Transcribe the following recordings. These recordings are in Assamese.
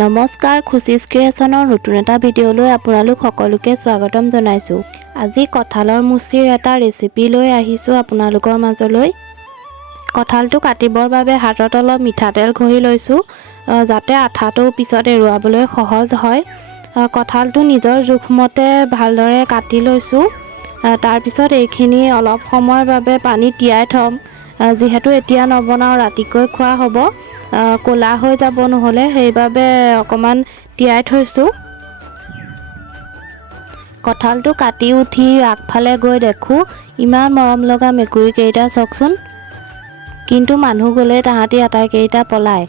নমস্কাৰ, খুচিজ ক্ৰিয়েশ্যনৰ নতুন এটা ভিডিঅ'লৈ আপোনালোক সকলোকে স্বাগতম জনাইছোঁ। আজি কঁঠালৰ মুচিৰ এটা ৰেচিপি লৈ আহিছোঁ আপোনালোকৰ মাজলৈ। কঁঠালটো কাটিবৰ বাবে হাতত অলপ মিঠাতেল ঘঁহি লৈছোঁ, যাতে আঠাটো পিছত এৰুৱাবলৈ সহজ হয়। কঁঠালটো নিজৰ জোখমতে ভালদৰে কাটি লৈছোঁ। তাৰপিছত এইখিনি অলপ সময়ৰ বাবে পানীত তিয়াই থ'ম, যিহেতু এতিয়া নবনাওঁ, ৰাতিকৈ খোৱা হ'ব। ক'লা হৈ যাব নহ'লে, সেইবাবে অকণমান তিয়াই থৈছোঁ। কঁঠালটো কাটি উঠি আগফালে গৈ দেখোঁ ইমান মৰম লগা মেকুৰীকেইটা, চাওকচোন। কিন্তু মানুহ গ'লে তাহাঁতি আটাইকেইটা পলায়।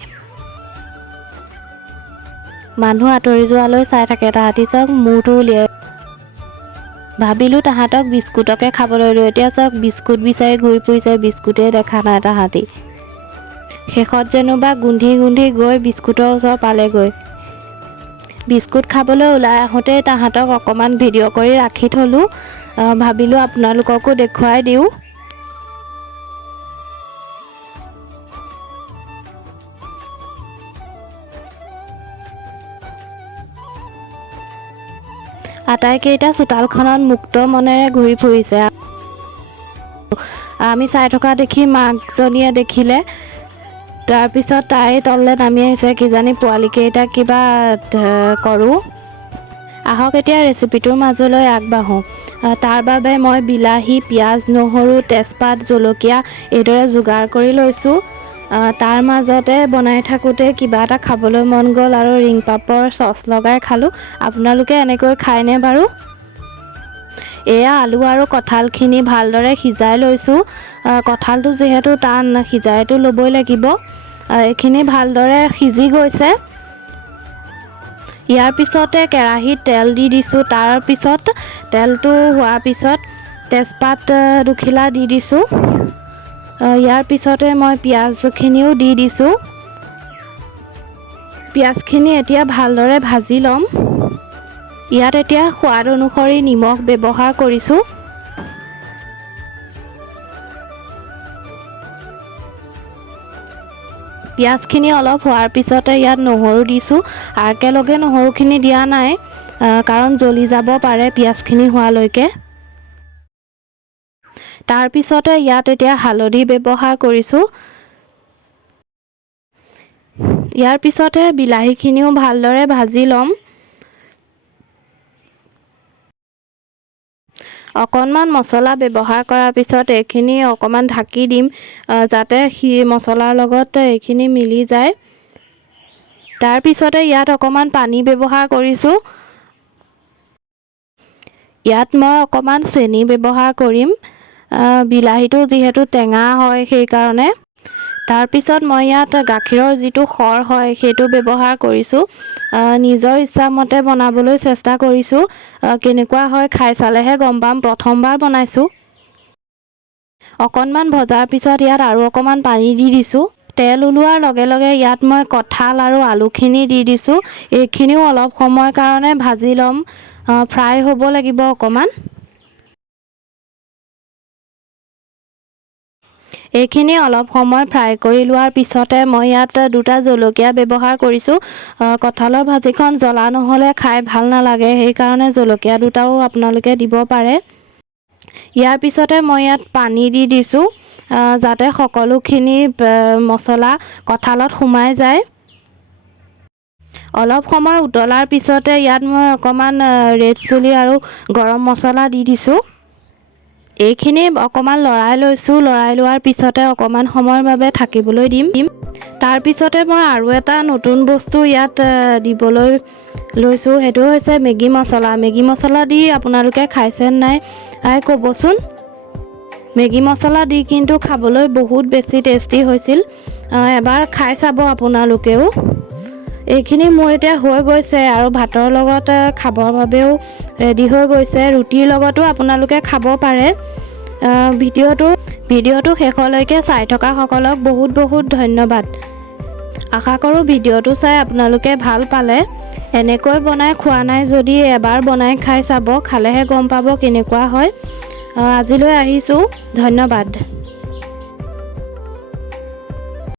মানুহ আঁতৰি যোৱালৈ চাই থাকে তাহাঁতি। চাওক, মূৰটো উলিয়াই। ভাবিলোঁ তাহাঁতক বিস্কুটকে খাবলৈ দিওঁ। এতিয়া চাওক, বিস্কুট বিচাৰি ঘূৰি ফুৰিছে, বিস্কুটেই দেখা নাই তাহাঁতি। শেষত যেনিবা গোন্ধি গোন্ধি গৈ বিস্কুটৰ ওচৰ পালেগৈ। বিস্কুট খাবলৈ ওলাই আহোঁতেই তাহাঁতক অকণমান ভিডিঅ' কৰি ৰাখি থ'লোঁ। ভাবিলোঁ আপোনালোককো দেখুৱাই দিওঁ। আটাইকেইটা চোতালখনত মুক্ত মনেৰে ঘূৰি ফুৰিছে। আমি চাই থকা দেখি মাকজনীয়ে দেখিলে। তাৰপিছত তাই তললৈ নামি আহিছে, কিজানি পোৱালীকেইটাক কিবা কৰোঁ। আহক এতিয়া ৰেচিপিটোৰ মাজলৈ আগবাঢ়োঁ। তাৰ বাবে মই বিলাহী, পিঁয়াজ, নহৰু, তেজপাত, জলকীয়া এইদৰে যোগাৰ কৰি লৈছোঁ। তাৰ মাজতে বনাই থাকোঁতে কিবা এটা খাবলৈ মন গ'ল আৰু ৰিং পাপৰ চচ লগাই খালোঁ। আপোনালোকে এনেকৈ খায়নে বাৰু? এয়া আলু আৰু কঁঠালখিনি ভালদৰে সিজাই লৈছোঁ। কঁঠালটো যিহেতু টান, সিজাইতো ল'বই লাগিব। এইখিনি ভালদৰে সিজি গৈছে। ইয়াৰ পিছতে কেৰাহীত তেল দি দিছোঁ। তাৰ পিছত তেলটো হোৱাৰ পিছত তেজপাত দুখিলা দি দিছোঁ। ইয়াৰ পিছতে মই পিঁয়াজখিনিও দি দিছোঁ। পিঁয়াজখিনি এতিয়া ভালদৰে ভাজি ল'ম। ইয়াত এতিয়া সোৱাদ অনুসৰি নিমখ ব্যৱহাৰ কৰিছোঁ। পিঁয়াজখিনি অলপ হোৱাৰ পিছতে ইয়াত নহৰু দিছোঁ। একেলগে নহৰুখিনি দিয়া নাই, কাৰণ জ্বলি যাব পাৰে পিঁয়াজখিনি হোৱালৈকে। তাৰপিছতে ইয়াত এতিয়া হালধি ব্যৱহাৰ কৰিছোঁ। ইয়াৰ পিছতে বিলাহীখিনিও ভালদৰে ভাজি ল'ম। অকণমান মছলা ব্যৱহাৰ কৰাৰ পিছত এইখিনি অকণমান ঢাকি দিম, যাতে মছলাৰ লগত এইখিনি মিলি যায়। তাৰপিছতে ইয়াত অকণমান পানী ব্যৱহাৰ কৰিছোঁ। ইয়াত মই অকণমান চেনি ব্যৱহাৰ কৰিম, বিলাহীটো যিহেতু টেঙা হয় সেইকাৰণে। তাৰপিছত মই ইয়াত গাখীৰৰ যিটো সৰ হয় সেইটো ব্যৱহাৰ কৰিছোঁ। নিজৰ ইচ্ছামতে বনাবলৈ চেষ্টা কৰিছোঁ। কেনেকুৱা হয় খাই চালেহে গম পাম, প্ৰথমবাৰ বনাইছোঁ। অকণমান ভজাৰ পিছত ইয়াত আৰু অকণমান পানী দি দিছোঁ। তেল ওলোৱাৰ লগে লগে ইয়াত মই কঁঠাল আৰু আলুখিনি দি দিছোঁ। এইখিনিও অলপ সময়ৰ কাৰণে ভাজি ল'ম, ফ্ৰাই হ'ব লাগিব অকণমান। এইখিনি অলপ সময় ফ্ৰাই কৰি লোৱাৰ পিছতে মই ইয়াত দুটা জলকীয়া ব্যৱহাৰ কৰিছোঁ। কঁঠালৰ ভাজিখন জ্বলা নহ'লে খাই ভাল নালাগে, সেইকাৰণে জলকীয়া দুটাও আপোনালোকে দিব পাৰে। ইয়াৰ পিছতে মই ইয়াত পানী দি দিছোঁ, যাতে সকলোখিনি মছলা কঁঠালত সোমাই যায়। অলপ সময় উতলাৰ পিছতে ইয়াত মই অকণমান ৰেড চিলি আৰু গৰম মছলা দি দিছোঁ। এইখিনি অকণমান লৰাই লৈছোঁ। লৰাই লোৱাৰ পিছতে অকণমান সময়ৰ বাবে থাকিবলৈ দিম। তাৰপিছতে মই আৰু এটা নতুন বস্তু ইয়াত দিবলৈ লৈছোঁ, সেইটো হৈছে মেগী মছলা। মেগী মছলা দি আপোনালোকে খাইছে নাই ক'বচোন। মেগী মছলা দি কিন্তু খাবলৈ বহুত বেছি টেষ্টি হৈছিল। এবাৰ খাই চাব আপোনালোকেও। এইখিনি মোৰ এতিয়া হৈ গৈছে আৰু ভাতৰ লগত খাবৰ বাবেও ৰেডি হৈ গৈছে। ৰুটিৰ লগতো আপোনালোকে খাব পাৰে। ভিডিঅ'টো শেষলৈকে চাই থকা সকলক বহুত বহুত ধন্যবাদ। আশা কৰোঁ ভিডিঅ'টো চাই আপোনালোকে ভাল পালে। এনেকৈ বনাই খোৱা নাই যদি এবাৰ বনাই খাই চাব, খালেহে গম পাব কেনেকুৱা হয়। আজিলৈ আহিছোঁ, ধন্যবাদ।